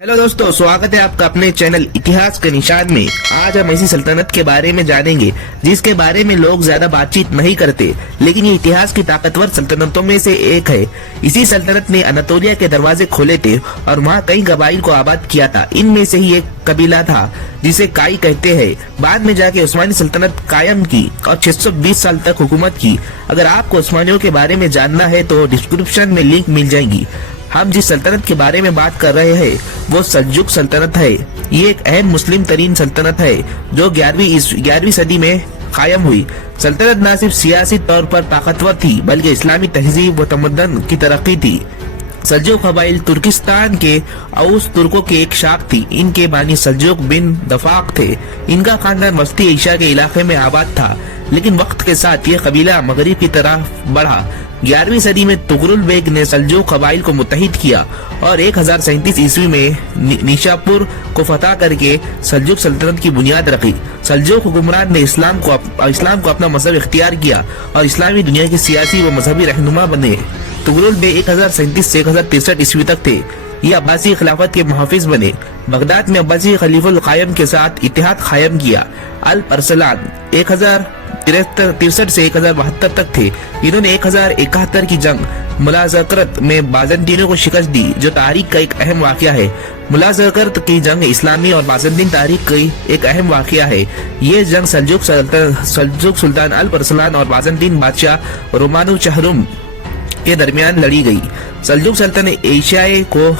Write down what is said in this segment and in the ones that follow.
Hello दोस्तों, स्वागत है आपका अपने चैनल इतिहास के निशान में। आज हम ऐसी सल्तनत के बारे में जानेंगे जिसके बारे में लोग ज्यादा बातचीत नहीं करते, लेकिन ये इतिहास की ताकतवर सल्तनतों में से एक है। इसी सल्तनत ने अनातोलिया के दरवाजे खोले थे और वहाँ कई कबाइल को आबाद किया था। इनमें से ही एक कबीला था जिसे काई कहते हैं। बाद में जाके उस्मानी सल्तनत कायम की और 620 साल तक हुकूमत की। अगर आपको उस्मानियों के बारे में जानना है तो डिस्क्रिप्शन में लिंक मिल जाएगी। हम जिस सल्तनत के बारे में बात कर रहे हैं वो सल्जुक सल्तनत है। ये एक अहम मुस्लिम तरीन सल्तनत है जो 11वीं सदी में कायम हुई। सल्तनत न सिर्फ सियासी तौर पर ताकतवर थी बल्कि इस्लामी तहजीब व तमद्दुन की तरक्की थी। सल्जुक कबाइल तुर्किस्तान के औस तुर्कों की एक शाख थी। इनके बानी सल्जुक बिन दफाक थे। इनका खानदान वस्ती एशिया के इलाके में आबाद था, लेकिन वक्त के साथ ये कबीला मगरिब की तरफ बढ़ा। 11वीं सदी में तुगरुल बेग ने सल्जुक कबाइल को मुत्तहिद किया और 1037 ईस्वी में निशापुर को फतह करके सल्जुक सल्तनत की बुनियाद रखी। सल्जुक हुक्मरान ने इस्लाम को अपना मजहब इख्तियार किया और इस्लामी दुनिया के सियासी व मजहबी रहनुमा बने। तुगरुल बेग 1037 से 1063 ईस्वी तक थे। ये अब्बासी खिलाफत के मुहाफिज बने। बगदाद में अब्बासी खलीफुल कायम के साथ इत्तेहाद कायम किया। अल अरसलान 1063 से 1072 तक थे। इन्होंने 1071 की जंग मुलाज़करत में बाज़ंतीनों को शिकस्त दी, जो तारीख का एक अहम वाक़या है। मुलाज़करत की जंग इस्लामी और बाज़ंतीन तारीख की एक अहम वाक़या है। ये जंग सल्जुक सुल्तान अल अरसलान और बाज़ंतीन बादशाह रोमानु चहरुम के दरमियान लड़ी गई। सल्जुक सल्तनत एशियाई को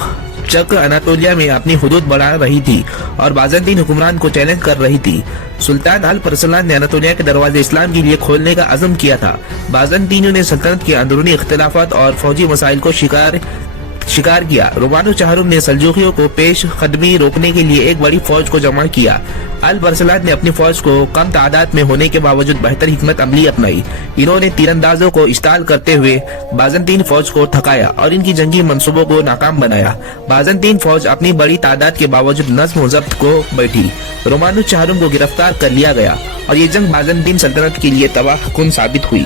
चक अनातोलिया में अपनी हुदूद बढ़ा रही थी और बाज़ंतीन हुक्मरान को चैलेंज कर रही थी। सुल्तान अल अरसलान ने अनातोलिया के दरवाजे इस्लाम के लिए खोलने का अज़म किया था। बाज़ंतीनियों ने सल्तनत के अंदरूनी इख्तिलाफात और फौजी मसाइल को शिकार किया। रोमानु चहरुम ने सल्जुकियों को पेश कदमी रोकने के लिए एक बड़ी फौज को जमा किया। अल अरसलान ने अपनी फौज को कम तादाद में होने के बावजूद बेहतर हिकमत अमली अपनाई। इन्होंने तीरंदाजों को इश्ताल करते हुए बाज़ंतीन फौज को थकाया और इनकी जंगी मंसूबों को नाकाम बनाया। बाज़ंतीन फौज अपनी बड़ी तादाद के बावजूद नज़्म व ज़ब्त को बैठी। रोमानु चहरुम को गिरफ्तार कर लिया गया और ये जंग बाज़ंतीन सल्तनत के लिए तबाहकुन साबित हुई।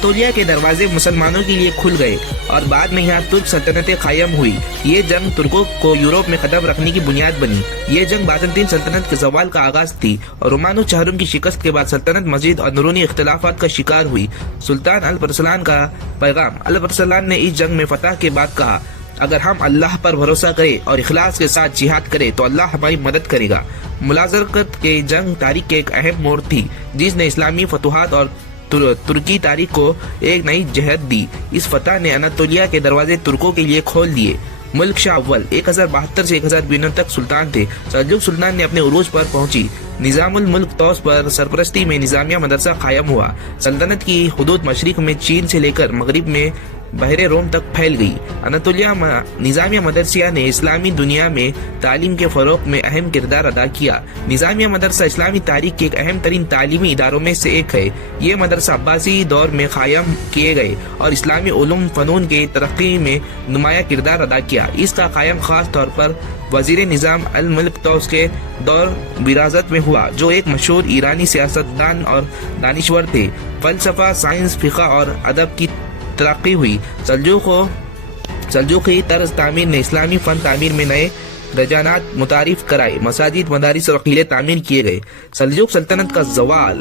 अनातोलिया के दरवाजे मुसलमानों के लिए खुल गए और बाद में यहाँ तुर्क सल्तनतें कायम हुई। ये जंग तुर्कों को यूरोप में कदम रखने की बुनियाद बनी। ये जंग बाज़ंतीन सल्तनत के ज़वाल का आगाज थी और रोमानु चहरुम की शिकस्त के बाद सल्तनत मजीद अंदरूनी इख्तिलाफात का शिकार हुई। सुल्तान अल अरसलान का पैगाम। अल अरसलान ने इस जंग में फतह के बाद कहा, अगर हम अल्लाह पर भरोसा करें और इखलास के साथ जिहाद करें तो अल्लाह हमारी मदद करेगा। मुलाज़करत के जंग तारीख के एक अहम मोड़ थी जिसने इस्लामी फतूहात और तुर्की तारीख को एक नई जहत दी। इस फतह ने अनातोलिया के दरवाजे तुर्कों के लिए खोल दिए। मुल्क शाह अव्वल 1072 से 1092 तक सुल्तान थे। सल्जुक सुल्तान ने अपने उरूज पर पहुंची। निजामुल मुल्क तौस पर सरपरस्ती में निजामिया मदरसा कायम हुआ। सल्तनत की हुदूद मशरिक में चीन से लेकर मगरिब में बहरे रोम तक फैल गई। अनातोलिया निजामिया मदरसिया ने इस्लामी दुनिया में तालीम के फरोग में अहम किरदार अदा किया। निजामिया मदरसा इस्लामी तारीख के एक अहम तरीन तालीमी इदारों में से एक है। ये मदरसा अब्बासी दौर में कायम किए गए और इस्लामी उलूम फ़नून के तरक्की में नुमाया किरदार अदा किया। इसका कायम खास तौर पर वजीर निज़ाम अल मुल्क तौस के दौर विरासत में हुआ, जो एक मशहूर ईरानी सियासतदान और दानिश्वर थे। फ़लसफ़ा, साइंस, फ़िक़्ह और अदब की तरक्की हुई। सल्जुकी तर्ज तामीर ने इस्लामी फ़न तामीर में नए रजानात मुतारिफ कराए। मसाजिद, मदारिस और किले तामीर किए गए। सल्जुक सल्तनत का ज़वाल।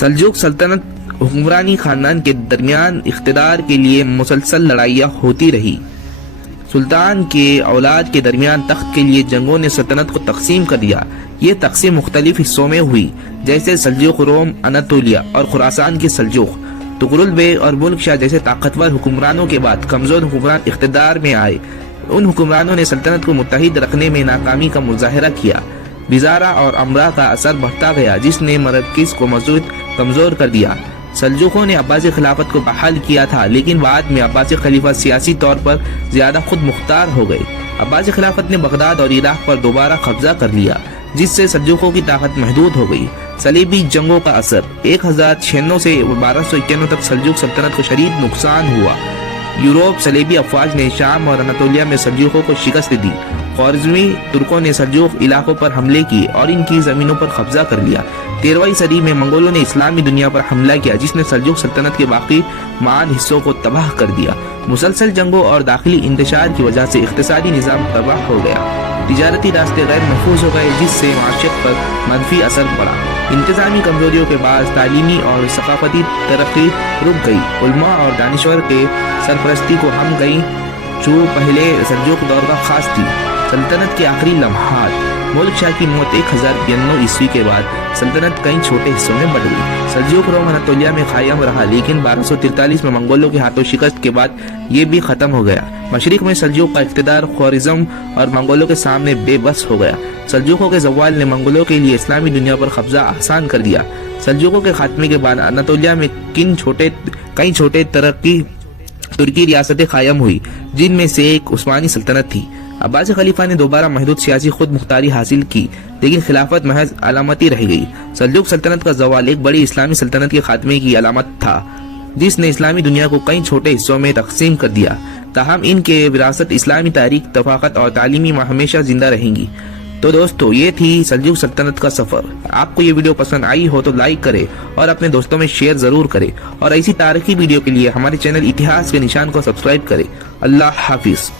सल्जुक सल्तनत हुक्मरानी खानदान के दरमियान इख्तिदार के लिए मुसलसल लड़ाइयाँ होती रही। सुल्तान के औलाद के दरमियान तख्त के लिए जंगों ने सल्तनत को तकसीम कर दिया। ये तकसीम मुख्तलिफ हिस्सों में हुई, जैसे सल्जुक रोम, अनातोलिया और खुरासान के सल्जुक। तुगरुल बेग और मुल्क शाह जैसे ताकतवर हुक्मरानों के बाद कमजोर हुक्मरान इख्तिदार में आए। उन हुक्मरानों ने सल्तनत को मुत्तहिद रखने में नाकामी का मुजाहरा किया। बिजारा और अमरा का असर बढ़ता गया, जिसने मरकज़ को मज़ीद कमजोर कर दिया। सल्जुकों ने अब्बासी खिलाफत को बहाल किया था, लेकिन बाद में अब्बासी खलीफा सियासी तौर पर ज्यादा खुद मुख्तार हो गए। अब्बासी खिलाफत ने बगदाद और इराक पर दोबारा कब्जा कर लिया, जिससे सल्जुकों की ताकत महदूद हो गई। सलीबी जंगों का असर। 1096 से 1291 तक सल्जुक सल्तनत को शदीद नुकसान हुआ। यूरोप सलीबी अफवाज ने शाम और अनातोलिया में सल्जुकों को शिकस्त दी। ख्वारिज़मी तुर्कों ने सल्जूक इलाकों पर हमले किए और इनकी ज़मीनों पर कब्जा कर लिया। 13वीं सदी में मंगोलों ने इस्लामी दुनिया पर हमला किया, जिसने सल्जूक सल्तनत के बाकी मान हिस्सों को तबाह कर दिया। मुसलसल जंगों और दाखिली इंतशार की वजह से इक़्तिसादी निज़ाम तबाह हो गया, तिजारती रास्ते गैर महफूज हो गए, जिससे माशियत पर मनफी असर पड़ा। इंतज़ामी कमजोरियों के बाद तालीमी और सकाफती तरक्की रुक गई। उलमा और दानिश्वर के सरपरस्ती को हम गई जो पहले सल्जूक दौर का खास थी। सल्तनत के आखिरी लम्हात। मुल्क शाह की मौत 1092 ईस्वी के बाद सल्तनत कई छोटे हिस्सों में बढ़ गई। सल्जूक रोम अनातोलिया में कायम रहा, लेकिन 1243 में मंगोलों के हाथों शिकस्त के बाद ये भी खत्म हो गया। मशरिक में सल्जूक का इख्तिदार ख्वारिज़म और मंगोलों के सामने बेबस हो गया। सल्जूकों के ज़वाल ने मंगोलों के लिए इस्लामी दुनिया पर कब्जा आसान कर दिया। सल्जूकों के खात्मे के बाद अनातोलिया में कई छोटे तुर्की रियासतें कायम हुई, जिनमें से एक उस्मानी सल्तनत थी। अब्बासी खलीफा ने दोबारा महदूद सियासी खुद मुख्तारी हासिल की, लेकिन खिलाफत महज अलामती रह गई। सल्जूक सल्तनत का ज़वाल एक बड़ी इस्लामी सल्तनत के खात्मे की अलामत था, जिसने इस्लामी दुनिया को कई छोटे हिस्सों में तकसीम कर दिया। ताहम इनके विरासत इस्लामी तारीख, तफाकत और तालीमी में हमेशा जिंदा रहेंगी। तो दोस्तों, ये थी सल्जूक सल्तनत का सफर। आपको ये वीडियो पसंद आई हो तो लाइक करें और अपने दोस्तों में शेयर जरूर करें, और ऐसी तारीखी वीडियो के लिए हमारे चैनल इतिहास के निशान को सब्सक्राइब करें। अल्लाह हाफिज।